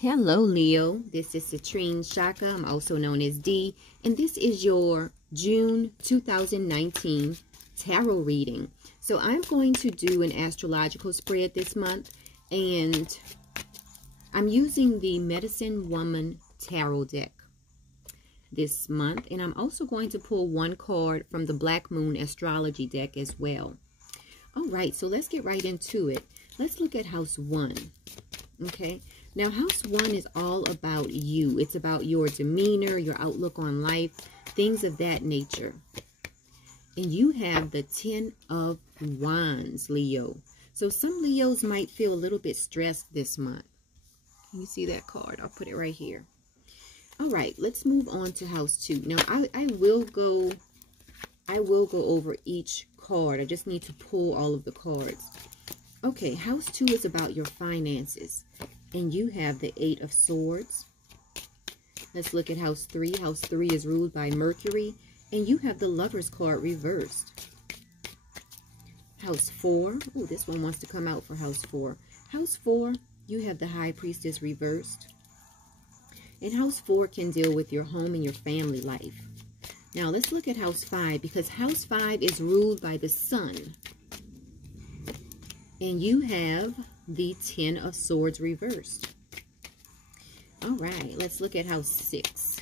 Hello, Leo. This is citrinechaka. I'm also known as D, and this is your June 2019 tarot reading. So I'm going to do an astrological spread this month, and I'm using the Medicine Woman Tarot deck this month, and I'm also going to pull one card from the Black Moon Astrology deck as well. All right, so let's get right into it. Let's look at House 1. Okay, now House 1 is all about you. It's about your demeanor, your outlook on life, things of that nature. And you have the 10 of Wands, Leo. So some Leos might feel a little bit stressed this month. Can you see that card? I'll put it right here. All right, let's move on to House 2. Now I will go over each card. I just need to pull all of the cards. Okay, House 2 is about your finances, and you have the 8 of Swords. Let's look at House 3. House 3 is ruled by Mercury, and you have the Lover's card reversed. House 4, oh, this one wants to come out for House 4. House 4, you have the High Priestess reversed. And House 4 can deal with your home and your family life. Now, let's look at House 5, because House 5 is ruled by the Sun. And you have the 10 of Swords reversed. All right, let's look at House 6.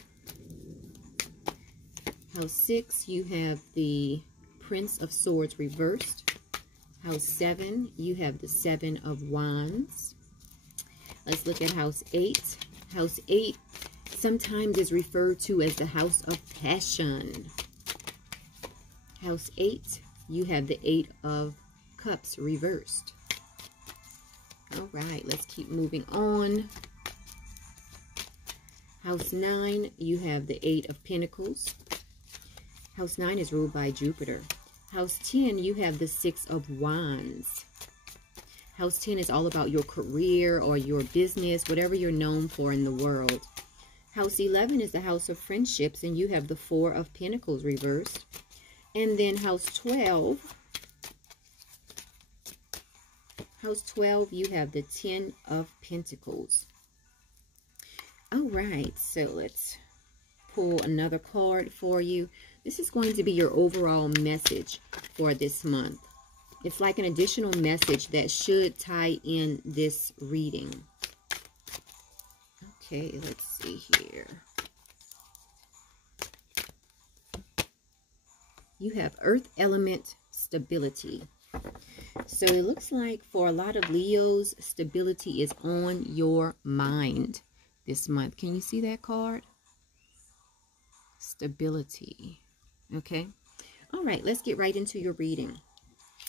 House 6, you have the Prince of Swords reversed. House 7, you have the 7 of Wands. Let's look at House 8. House 8 sometimes is referred to as the House of Passion. House 8, you have the 8 of Cups reversed. All right, let's keep moving on. House 9, you have the 8 of Pentacles. House 9 is ruled by Jupiter. House 10, you have the 6 of Wands. House 10 is all about your career or your business, whatever you're known for in the world. House 11 is the House of Friendships, and you have the 4 of Pentacles reversed. And then House 12, you have the 10 of Pentacles. All right, so let's pull another card for you. This is going to be your overall message for this month. It's like an additional message that should tie in this reading. Okay, let's see here. You have Earth Element Stability. So it looks like for a lot of Leos, stability is on your mind this month. Can you see that card? Stability. Okay. All right, let's get right into your reading.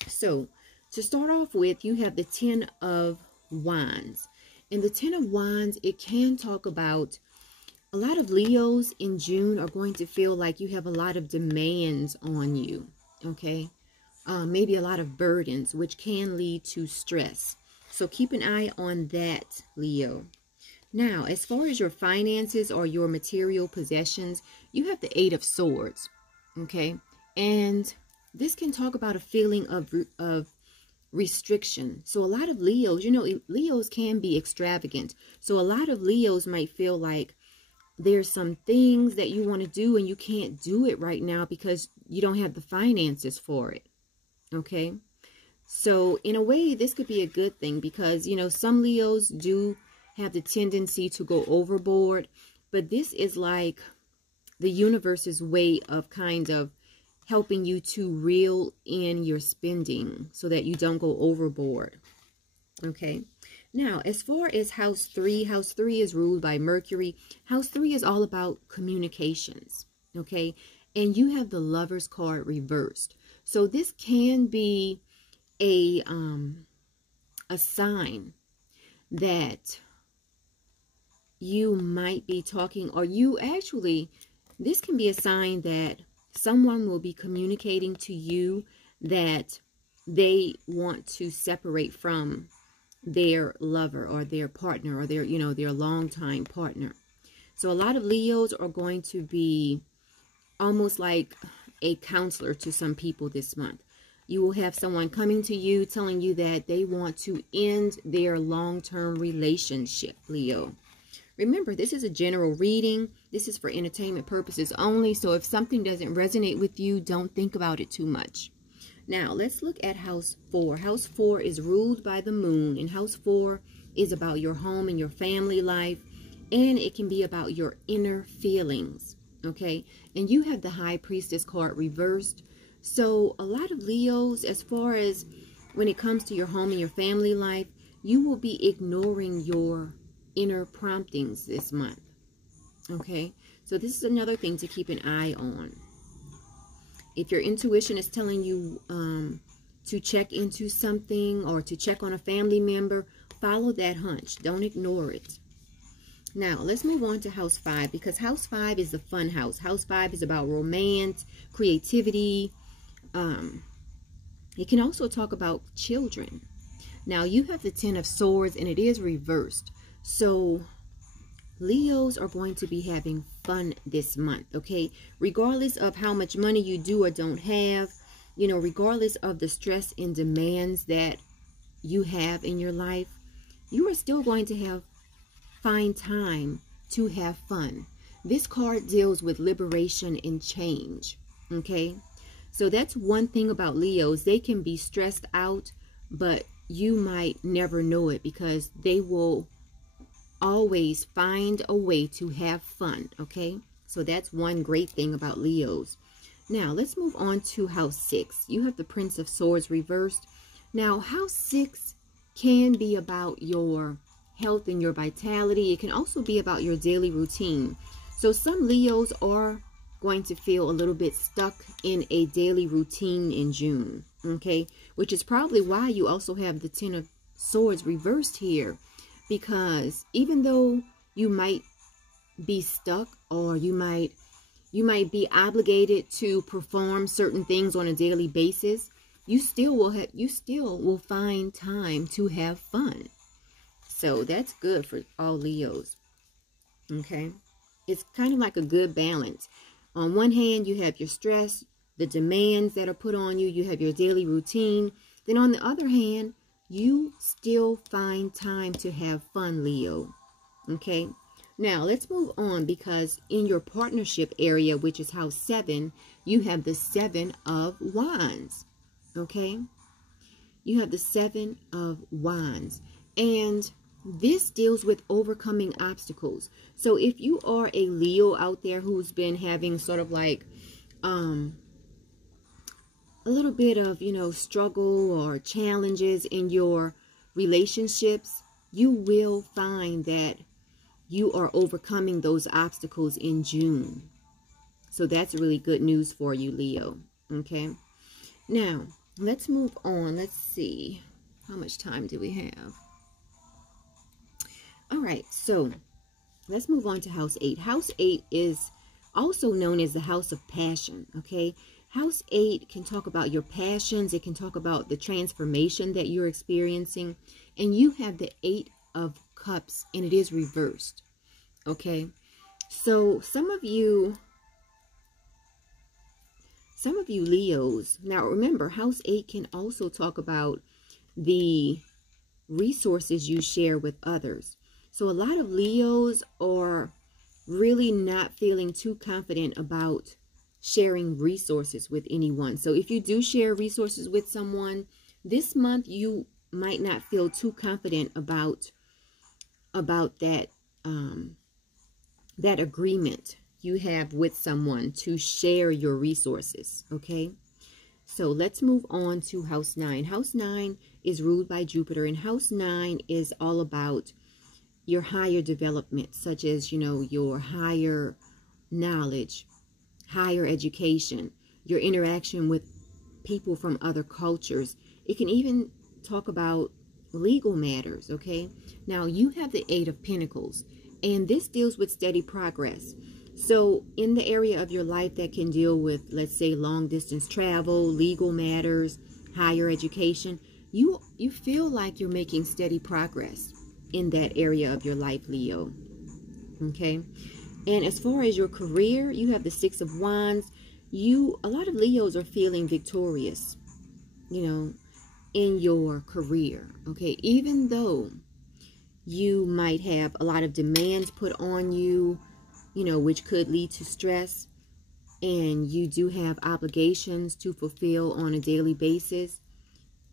So to start off with, you have the 10 of Wands. And the 10 of Wands, it can talk about a lot of Leos in June are going to feel like you have a lot of demands on you. Okay. Maybe a lot of burdens, which can lead to stress. So keep an eye on that, Leo. Now, as far as your finances or your material possessions, you have the 8 of Swords, okay? And this can talk about a feeling of restriction. So a lot of Leos, you know, Leos can be extravagant. So a lot of Leos might feel like there's some things that you want to do and you can't do it right now because you don't have the finances for it. Okay, so in a way, this could be a good thing because, you know, some Leos do have the tendency to go overboard, but this is like the universe's way of kind of helping you to reel in your spending so that you don't go overboard. Okay, now as far as House 3 is ruled by Mercury. House 3 is all about communications. Okay, and you have the Lover's card reversed. So this can be a sign that you might be talking, or this can be a sign that someone will be communicating to you that they want to separate from their lover or their partner or their, you know, their longtime partner. So a lot of Leos are going to be almost like a counselor to some people this month. You will have someone coming to you telling you that they want to end their long-term relationship, Leo. Remember, this is a general reading. This is for entertainment purposes only. So if something doesn't resonate with you, don't think about it too much. Now, let's look at house 4. House 4 is ruled by the moon, and house 4 is about your home and your family life, and it can be about your inner feelings, okay? And you have the High Priestess card reversed. So a lot of Leos, as far as when it comes to your home and your family life, you will be ignoring your inner promptings this month, okay? So this is another thing to keep an eye on. If your intuition is telling you to check into something or to check on a family member, follow that hunch. Don't ignore it. Now, let's move on to house 5, because house 5 is the fun house. House 5 is about romance, creativity. It can also talk about children. Now, you have the 10 of Swords, and it is reversed. So Leos are going to be having fun this month, okay? Regardless of how much money you do or don't have, you know, regardless of the stress and demands that you have in your life, you are still going to find time to have fun. This card deals with liberation and change, okay? So that's one thing about Leos. They can be stressed out, but you might never know it because they will always find a way to have fun, okay? So that's one great thing about Leos. Now, let's move on to house 6. You have the Prince of Swords reversed. Now, house 6 can be about your health and your vitality. It can also be about your daily routine. So some Leos are going to feel a little bit stuck in a daily routine in June, okay? Which is probably why you also have the 10 of Swords reversed here. Because even though you might be stuck, or you might be obligated to perform certain things on a daily basis, you still will find time to have fun. So that's good for all Leos. Okay? It's kind of like a good balance. On one hand, you have your stress, the demands that are put on you, you have your daily routine. Then on the other hand, you still find time to have fun, Leo. Okay? Now, let's move on, because in your partnership area, which is house 7, you have the 7 of Wands. Okay? You have the 7 of Wands. And this deals with overcoming obstacles. So if you are a Leo out there who's been having sort of like a little bit of, you know, struggle or challenges in your relationships, you will find that you are overcoming those obstacles in June. So that's really good news for you, Leo. Okay. Now, let's move on. Let's see. How much time do we have? All right. So let's move on to house 8. House 8 is also known as the house of passion. Okay. House 8 can talk about your passions. It can talk about the transformation that you're experiencing. And you have the 8 of Cups, and it is reversed. Okay. So some of you Leos, now remember, house 8 can also talk about the resources you share with others. So a lot of Leos are really not feeling too confident about sharing resources with anyone. So if you do share resources with someone this month, you might not feel too confident about that that agreement you have with someone to share your resources. Okay, so let's move on to house 9. House 9 is ruled by Jupiter, and house 9 is all about your higher development, such as, you know, your higher knowledge, higher education, your interaction with people from other cultures. It can even talk about legal matters. Okay, now you have the 8 of Pentacles, and this deals with steady progress. So in the area of your life that can deal with, let's say, long distance travel, legal matters, higher education, you feel like you're making steady progress in that area of your life, Leo. Okay. And as far as your career, you have the 6 of Wands. A lot of Leos are feeling victorious, you know, in your career. Okay. Even though You might have a lot of demands put on you, you know, which could lead to stress. And you do have obligations to fulfill on a daily basis.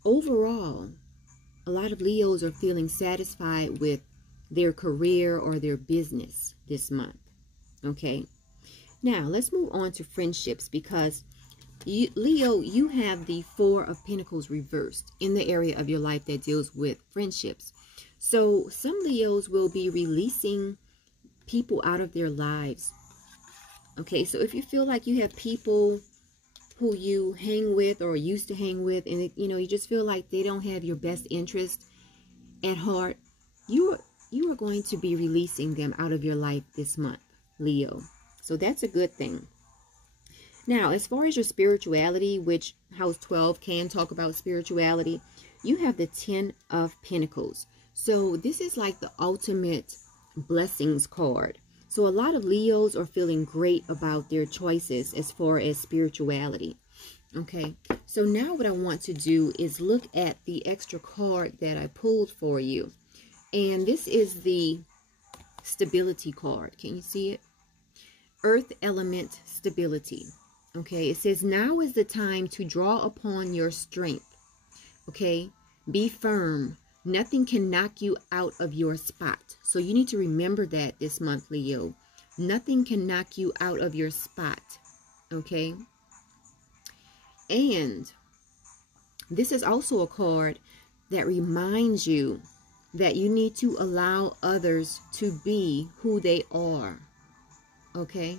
Overall, a lot of Leos are feeling satisfied with their career or their business this month. Okay. Now, let's move on to friendships, because Leo, you have the Four of Pentacles reversed in the area of your life that deals with friendships. So some Leos will be releasing people out of their lives. Okay, so if you feel like you have people who you hang with or used to hang with, and you know, you just feel like they don't have your best interest at heart, you are going to be releasing them out of your life this month, Leo. So that's a good thing. Now, as far as your spirituality, which house 12 can talk about spirituality, you have the 10 of Pentacles. So this is like the ultimate blessings card. So a lot of Leos are feeling great about their choices as far as spirituality. Okay, so now what I want to do is look at the extra card that I pulled for you. And this is the stability card. Can you see it? Earth element stability. Okay, it says now is the time to draw upon your strength. Okay, be firm. Nothing can knock you out of your spot. So you need to remember that this month, Leo. Nothing can knock you out of your spot. Okay. And this is also a card that reminds you that you need to allow others to be who they are. Okay.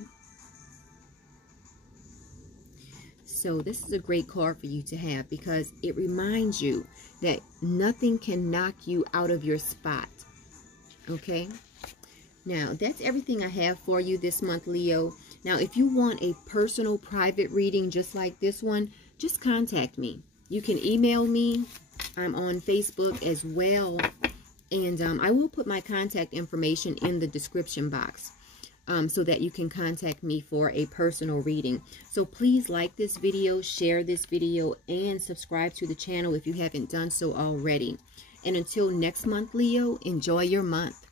So this is a great card for you to have, because it reminds you that nothing can knock you out of your spot. Okay. Now, that's everything I have for you this month, Leo. Now, if you want a personal private reading just like this one, just contact me. You can email me. I'm on Facebook as well. And I will put my contact information in the description box so that you can contact me for a personal reading. So please like this video, share this video, and subscribe to the channel if you haven't done so already. And until next month, Leo, enjoy your month.